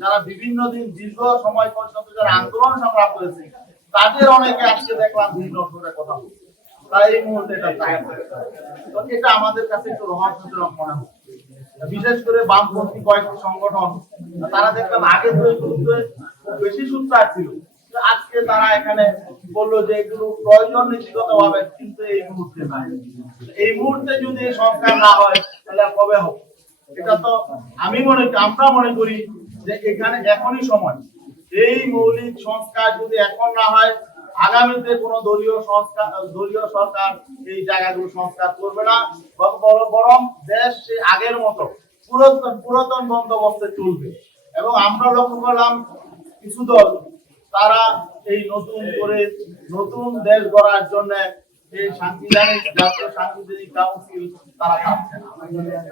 যারা বিভিন্ন দিন দীর্ঘ সময় পর্যন্ত যারা আন্দোলন সংগ্রাম করেছে, তাদের অনেকে আজকে দেখলাম কথা তারা এই মুহূর্তে এটা তো এটা আমাদের কাছে একটু রহস্যজনক মনে হয় বিশেষ করে বামপন্থী কয়েকটি সংগঠন, তারা দেখলাম আগে তো বেশি সুত্রার ছিল আজকে তারা এখানে বলল যে এগুলো প্রয়োজন নীতিগত ভাবে কিন্তু এই মুহূর্তে নাই। এই মুহূর্তে যদি সংস্কার না হয়, তাহলে কবে হবে? এটা তো আমি মনে আমরা মনে করি যে এখানে এখনই সময়। এই মৌলিক সংস্কার যদি এখন না হয়, আগামীতে কোন দলীয় সংস্কার, দলীয় সরকার এই জায়গাগুলো সংস্কার করবে না। বর- দেশ সেই আগের মতো পুরাতন পুরাতন বন্দোবস্তে চলবে। এবং আমরা লক্ষ্য করলাম কিছু দল, তারা এই নতুন করে নতুন দেশ গড়ার জন্য এই সাংবিধানিক জাতীয় সাংবিধানিক কাউন্সিল তারা না।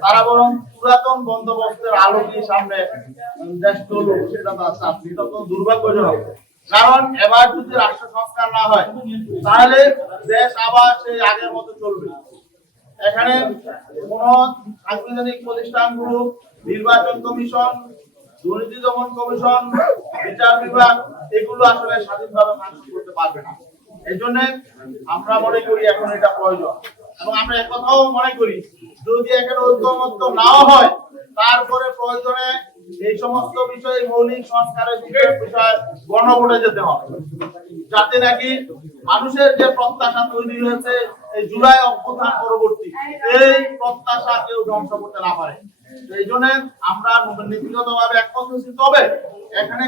তারা বরং পুরাতন বন্দোবস্তের আলোকে সামনে দেশ সেটা তো দুর্ভাগ্যজনক। কারণ এবার যদি রাষ্ট্র সংস্কার না হয়, তাহলে দেশ আবার সেই আগের মতো চলবে এখানে কোন সাংবিধানিক প্রতিষ্ঠানগুলো, নির্বাচন কমিশন দুর্নীতি দমন কমিশন, বিচার বিভাগ, এগুলো আসলে স্বাধীনভাবে ফাংশন করতে পারবে না। এই জন্য আমরা মনে করি এখন এটা প্রয়োজন। এবং আমরা একথাও মনে করি, যদি এখানে ঐক্যমত্য নাও হয়, তারপরে প্রয়োজনে এই সমস্ত বিষয়ে মৌলিক সংস্কারের বিষয়ে গণভোটে যেতে হবে। যাতে নাকি মানুষের যে প্রত্যাশা তৈরি হয়েছে, এই জুলাই অভ্যুত্থান পরবর্তী, এই প্রত্যাশা কেউ ধ্বংস করতে না পারে। এই জন্য আমরা একমত হয়েছি তবে এখানে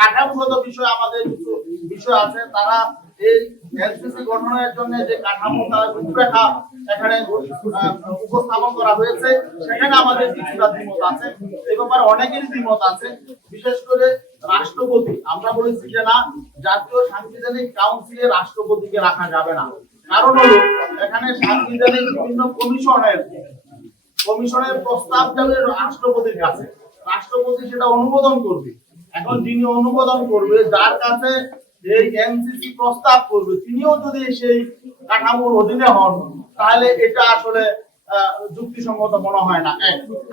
কাঠামোগত বিষয় আমাদের কিছু বিষয় আছে। তারা এই এলসিসি গঠনের জন্য যে কাঠামো তার রূপরেখা এখানে উপস্থাপন করা হয়েছে, সেখানে আমাদের কিছুটা দ্বিমত আছে। এই ব্যাপারে অনেকেরই দ্বিমত আছে। বিশেষ করে রাষ্ট্রপতি, আমরা বলেছি যে না, জাতীয় সাংবিধানিক কাউন্সিলে রাষ্ট্রপতিকে রাখা যাবে না। কারণ হলো, এখানে সাংবিধানিক বিভিন্ন কমিশনের কমিশনের প্রস্তাব যাবে রাষ্ট্রপতির কাছে। রাষ্ট্রপতি সেটা অনুমোদন করবে। এখন যিনি অনুমোদন করবে যার কাছে এই এনসিসি প্রস্তাব করবে তিনিও যদি সেই কাঠামোর অধীনে হন তাহলে এটা আসলে আহ, যুক্তিসঙ্গত মনে হয় না।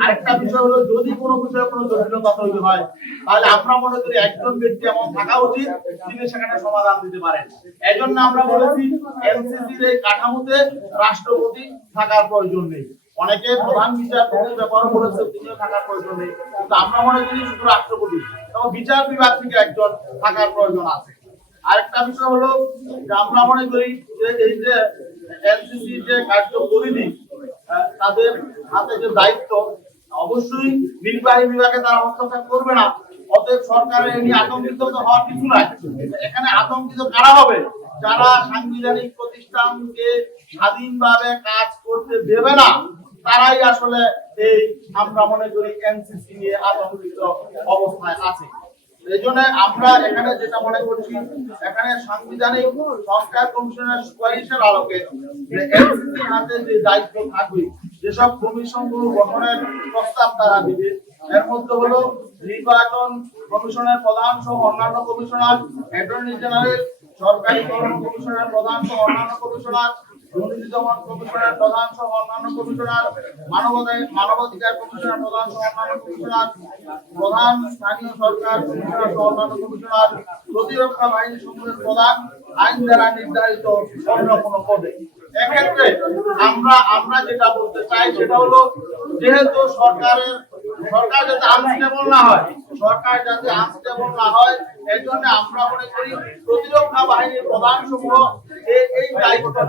আরেকটা বিষয় হলো যদি কোনো বিষয়ে কোনো জটিলতা তৈরি হয় তাহলে আমরা মনে করি একজন ব্যক্তি এমন থাকা উচিত তিনি সেখানে সমাধান দিতে পারেন। এই জন্য আমরা বলেছি এনসিসির এই কাঠামোতে রাষ্ট্রপতি থাকার প্রয়োজন নেই। অনেকে প্রধান বিচারপতির ব্যাপারে বলেছে তিনিও থাকার প্রয়োজন নেই। কিন্তু আমরা মনে করি শুধু রাষ্ট্রপতি। এবং বিচার বিভাগ থেকে একজন থাকার প্রয়োজন আছে। আরেকটা বিষয় হলো আমরা মনে করি যে এই যে এনসিসি যে কার্যপরিধি তাদের হাতে যে দায়িত্ব, অবশ্যই নির্বাহী বিভাগে তারা হস্তক্ষেপ করবে না। অতএব সরকারের নিয়ে আতঙ্কিত হওয়ার কিছু নাই। এখানে আতঙ্কিত কারা হবে? যারা সাংবিধানিক প্রতিষ্ঠানকে স্বাধীনভাবে কাজ করতে দেবে না তারাই আসলে এই আমরা মনে করি এনসিসি নিয়ে আতঙ্কিত অবস্থায় আছে। এই জন্য আমরা এখানে যেটা মনে করছি, এখানে সাংবিধানিক সংস্কার কমিশনের সুপারিশের আলোকে হাতে যে দায়িত্ব থাকবে, যেসব কমিশনগুলো গঠনের প্রস্তাব তারা দিবে, এর মধ্যে হলো নির্বাচন কমিশনের প্রধান সহ অন্যান্য কমিশনার, অ্যাটর্নি জেনারেল, সরকারি কর্ম কমিশনের প্রধান সহ অন্যান্য কমিশনার প্রধান সহ অন্যান্য কমিশনার মানবাধিকার কমিশনের, প্রধান সহ অন্যান্য প্রধান স্থানীয় সরকার কমিশনার প্রতিরক্ষা বাহিনী সমূহের প্রধান, আইন দ্বারা নির্ধারিত অন্য পদে। এক্ষেত্রে আমরা আমরা যেটা বলতে চাই সেটা হলো, যেহেতু সরকারের সরকার যাতে আনস্টেবল না হয় সরকার যাতে আনস্টেবল না হয় এই জন্য আমরা মনে করি প্রতিরক্ষা বাহিনীর প্রধান সমূহ এই দায়িত্বটা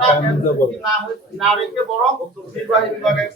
না না রেখে বরং নির্বাহী বিভাগের